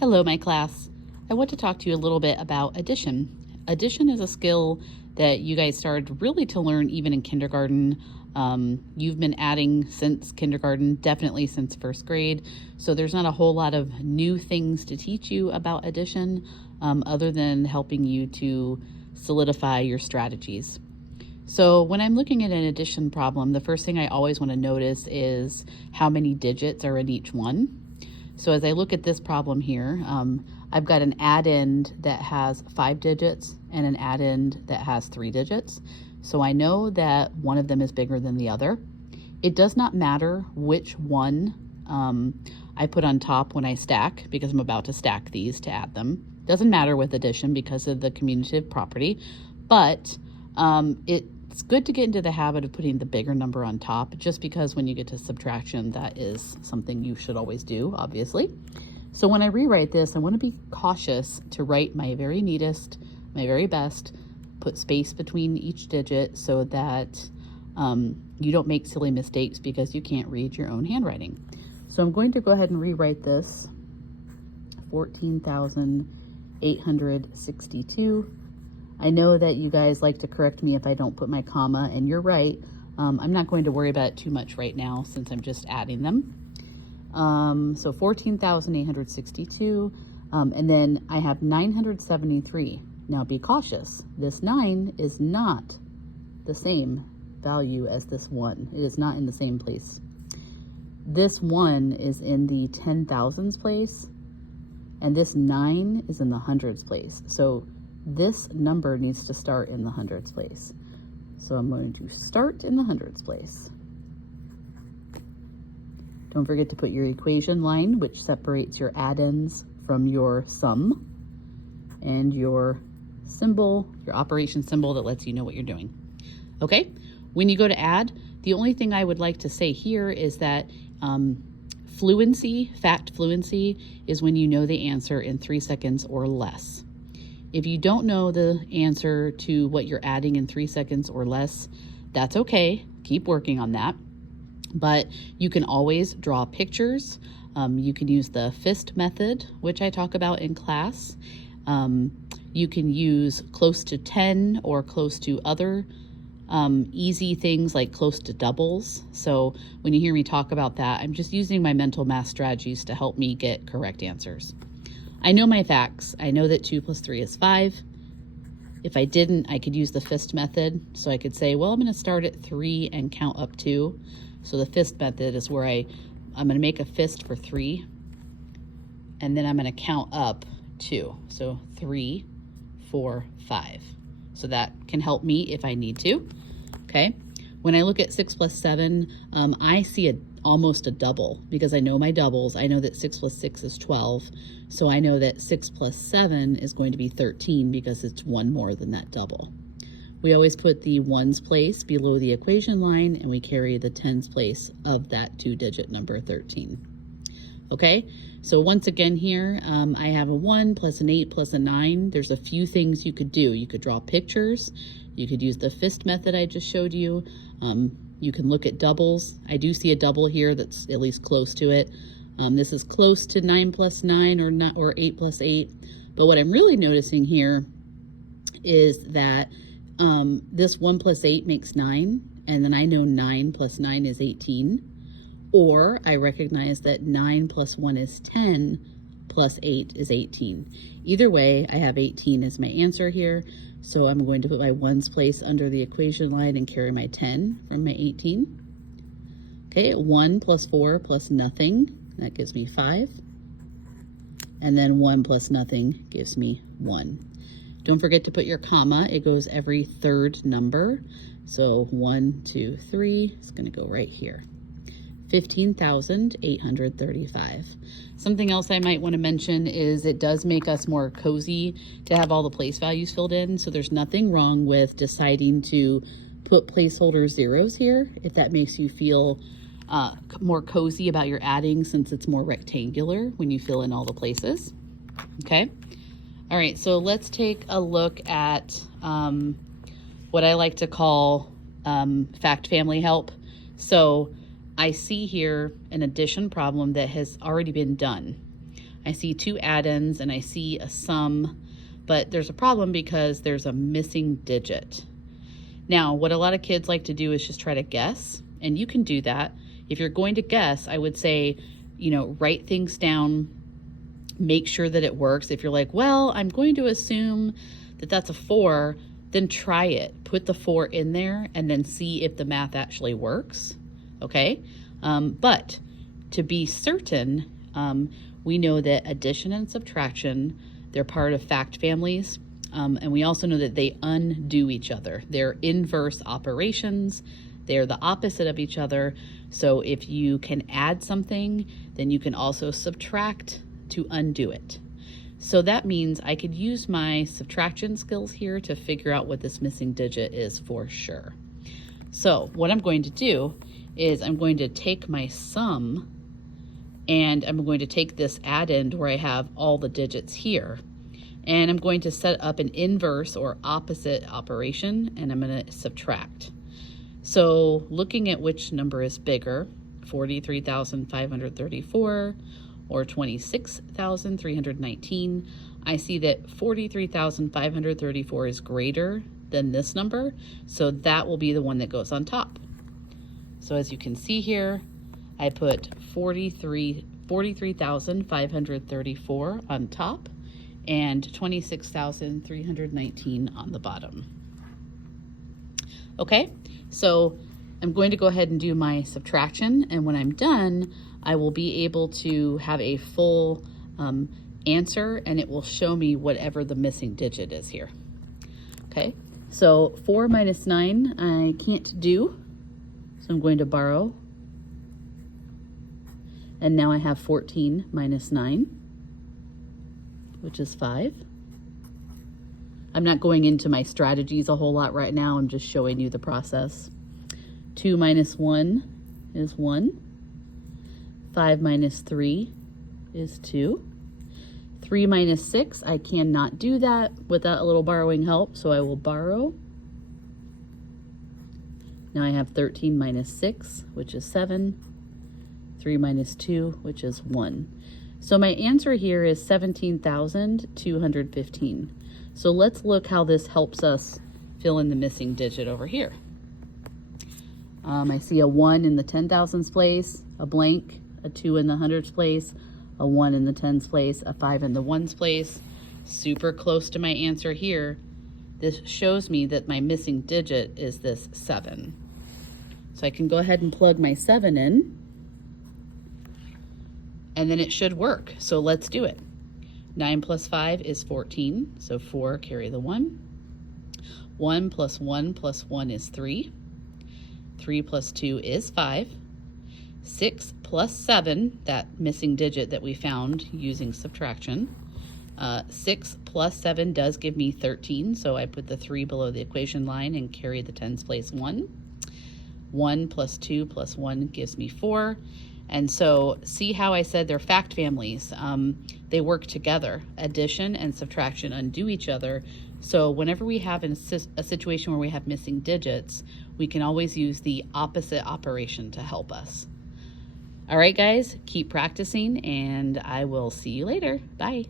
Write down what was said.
Hello, my class. I want to talk to you a little bit about addition. Addition is a skill that you guys started really to learn even in kindergarten. You've been adding since kindergarten, definitely since first grade. So there's not a whole lot of new things to teach you about addition other than helping you to solidify your strategies. So when I'm looking at an addition problem, the first thing I always want to notice is how many digits are in each one. So as I look at this problem here, I've got an add-end that has 5 digits and an add-end that has 3 digits. So I know that one of them is bigger than the other. It does not matter which one I put on top when I stack, because I'm about to stack these to add them. Doesn't matter with addition because of the commutative property, but it's good to get into the habit of putting the bigger number on top, just because when you get to subtraction, that is something you should always do, obviously. So when I rewrite this, I want to be cautious to write my very neatest, my very best, put space between each digit so that you don't make silly mistakes because you can't read your own handwriting. So I'm going to go ahead and rewrite this, 14,862. I know that you guys like to correct me if I don't put my comma, and you're right. I'm not going to worry about it too much right now since I'm just adding them. So 14,862, and then I have 973. Now be cautious. This 9 is not the same value as this 1. It is not in the same place. This 1 is in the 10,000s place, and this 9 is in the hundreds place. So this number needs to start in the hundreds place. So I'm going to start in the hundreds place. Don't forget to put your equation line, which separates your addends from your sum, and your symbol, your operation symbol that lets you know what you're doing. Okay, when you go to add, the only thing I would like to say here is that fluency, fact fluency, is when you know the answer in 3 seconds or less. If you don't know the answer to what you're adding in 3 seconds or less, that's okay. Keep working on that. But you can always draw pictures. You can use the FIST method, which I talk about in class. You can use close to 10 or close to other easy things like close to doubles. So when you hear me talk about that, I'm just using my mental math strategies to help me get correct answers. I know my facts. I know that 2 plus 3 is 5. If I didn't, I could use the FIST method. So I could say, well, I'm going to start at 3 and count up 2. So the FIST method is where I'm going to make a fist for 3, and then I'm going to count up 2. So 3, 4, 5. So that can help me if I need to. Okay. When I look at 6 plus 7, I see almost a double because I know my doubles. I know that 6 plus 6 is 12. So I know that 6 plus 7 is going to be 13 because it's one more than that double. We always put the ones place below the equation line, and we carry the tens place of that 2-digit number 13. Okay, so once again here, I have a 1 plus an 8 plus a 9. There's a few things you could do. You could draw pictures. You could use the FIST method I just showed you. You can look at doubles. I do see a double here that's at least close to it. This is close to 9 plus 9 or 8 plus 8. But what I'm really noticing here is that this 1 plus 8 makes 9, and then I know 9 plus 9 is 18. Or I recognize that 9 plus 1 is 10, plus 8 is 18. Either way, I have 18 as my answer here. So I'm going to put my ones place under the equation line and carry my 10 from my 18. Okay, 1 plus 4 plus nothing, that gives me 5. And then 1 plus nothing gives me 1. Don't forget to put your comma. It goes every third number. So 1, 2, 3, it's going to go right here. 15,835. Something else I might want to mention is it does make us more cozy to have all the place values filled in. So there's nothing wrong with deciding to put placeholder zeros here if that makes you feel more cozy about your adding, since it's more rectangular when you fill in all the places. Okay. All right, so let's take a look at what I like to call fact family help. So I see here an addition problem that has already been done. I see two addends and I see a sum, but there's a problem because there's a missing digit. Now, what a lot of kids like to do is just try to guess, and you can do that. If you're going to guess, I would say, write things down, make sure that it works. If you're like, well, I'm going to assume that that's a 4, then try it. Put the 4 in there and then see if the math actually works, okay? But to be certain, we know that addition and subtraction, they're part of fact families. And we also know that they undo each other. They're inverse operations. They're the opposite of each other. So if you can add something, then you can also subtract to undo it. So that means I could use my subtraction skills here to figure out what this missing digit is for sure. So what I'm going to do is I'm going to take my sum and I'm going to take this addend where I have all the digits here. And I'm going to set up an inverse or opposite operation, and I'm going to subtract. So looking at which number is bigger, 43,534 or 26,319, I see that 43,534 is greater than this number, so that will be the one that goes on top. So as you can see here, I put 43,534 on top and 26,319 on the bottom. Okay, so I'm going to go ahead and do my subtraction, and when I'm done, I will be able to have a full answer, and it will show me whatever the missing digit is here. Okay, so 4 minus 9 I can't do, so I'm going to borrow. And now I have 14 minus 9, which is 5. I'm not going into my strategies a whole lot right now. I'm just showing you the process. 2 minus 1 is 1. 5 minus 3 is 2. 3 minus 6, I cannot do that without a little borrowing help, so I will borrow. Now I have 13 minus 6, which is 7. 3 minus 2, which is 1. So my answer here is 17,215. So let's look how this helps us fill in the missing digit over here. I see a 1 in the 10,000s place, a blank, a 2 in the hundreds place, a 1 in the tens place, a 5 in the ones place. Super close to my answer here. This shows me that my missing digit is this 7. So I can go ahead and plug my 7 in, and then it should work. So let's do it. 9 plus 5 is 14, so 4, carry the 1. 1 plus 1 plus 1 is 3. 3 plus 2 is 5. 6 plus 7, that missing digit that we found using subtraction. 6 plus 7 does give me 13, so I put the 3 below the equation line and carry the tens place 1. 1 plus 2 plus 1 gives me 4. And so see how I said they're fact families. They work together. Addition and subtraction undo each other. So whenever we have a situation where we have missing digits, we can always use the opposite operation to help us. All right, guys, keep practicing, and I will see you later. Bye.